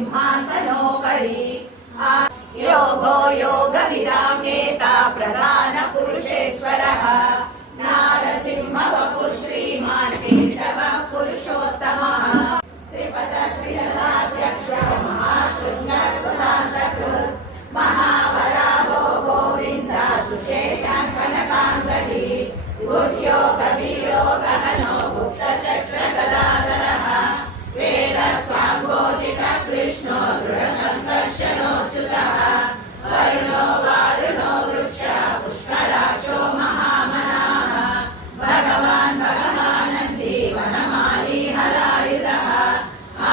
सिंहासनोपरि योगो योगविदां नेता प्रधानपुरुषेश्वरः नारसिंहवपुः श्रीमान् केशवः पुरुषोत्तमः त्रिपदश्रियसाध्यक्षः महाशृङ्गकृतान्तकृत् महावराहो गोविन्दा सुशेषान् कनकाङ्गदी गुह्यो कवीरो गहनो गुप्तचक्रगदाधरः वेदस्वाङ्गोदितः कृष्णो दृढसङ्कर्षणोच्युतः वरुणो वारुणो वृक्षः पुष्कराक्षो महामनाः भगवान् भगवानन्दी वनमाली हरायुधः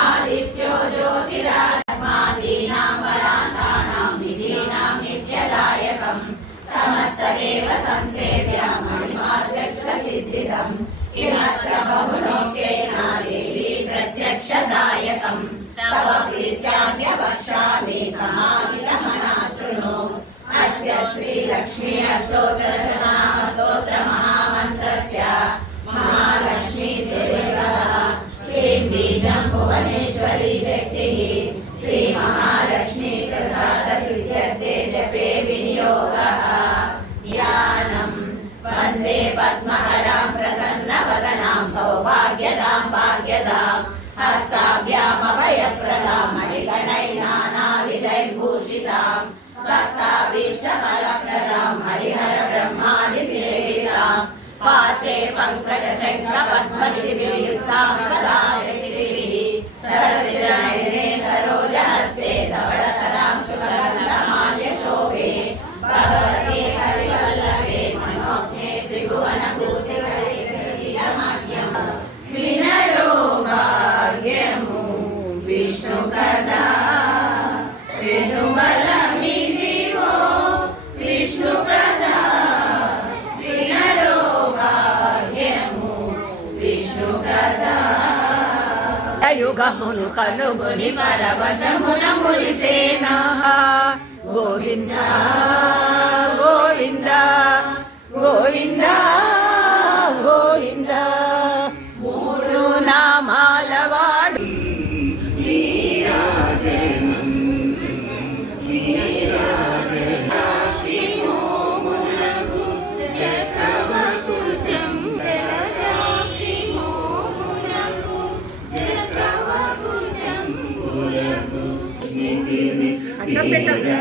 आदित्यो ज्योतिरात्मादीनां वरान्तानां विधीनां नित्यदायकम् समस्तदेव संसेव्यं मणिमार्गश्वसिद्धिदम् किमत्र बहुलोकेन देवी प्रत्यक्षदायकम् तव प्रीत्याद्य वक्ष्यामि समाहितमनः शृणु अस्य श्रीलक्ष्मी अष्टोत्तरशतनामस्तोत्रमहामन्त्रस्य महालक्ष्मी सेवा श्रीं बीजं भुवनेश्वरी शक्तिः श्रीमहालक्ष्मी प्रसादसिद्ध्यर्थे जपे विनियोगः यानं वन्दे पद्महरां प्रसन्नवदनां सौभाग्यदां भाग्यदां हस्ताभ्यामभयप्रदां मणिगणैर्नानाविधैर्भूषितां भक्ताभीष्टफलप्रदां हरिहरब्रह्मादिसेवितां पार्श्वे पङ्कजशङ्खपद्मनिधिर्युक्तां सदा शक्तिभिः सरसिजनयने सरोजहस्ते धवळतरां शुभगन्धमाल्यशोभे भगवते हरिवल्लभे मनोज्ञे त्रिभुवनभूतिहरिश्रियमाख्यं विनरो भाग्यमु विष्णुकदा वेणुबलमिदिवो विष्णुकदा विनरो भाग्यमु विष्णुकदा युगमुनु कनुगुनि परवशमुन मुरिसेना गोविंद गोविंद गोविंद गोविंद मूడు నామాలవాడు అన్నం పెట్టొచ్చు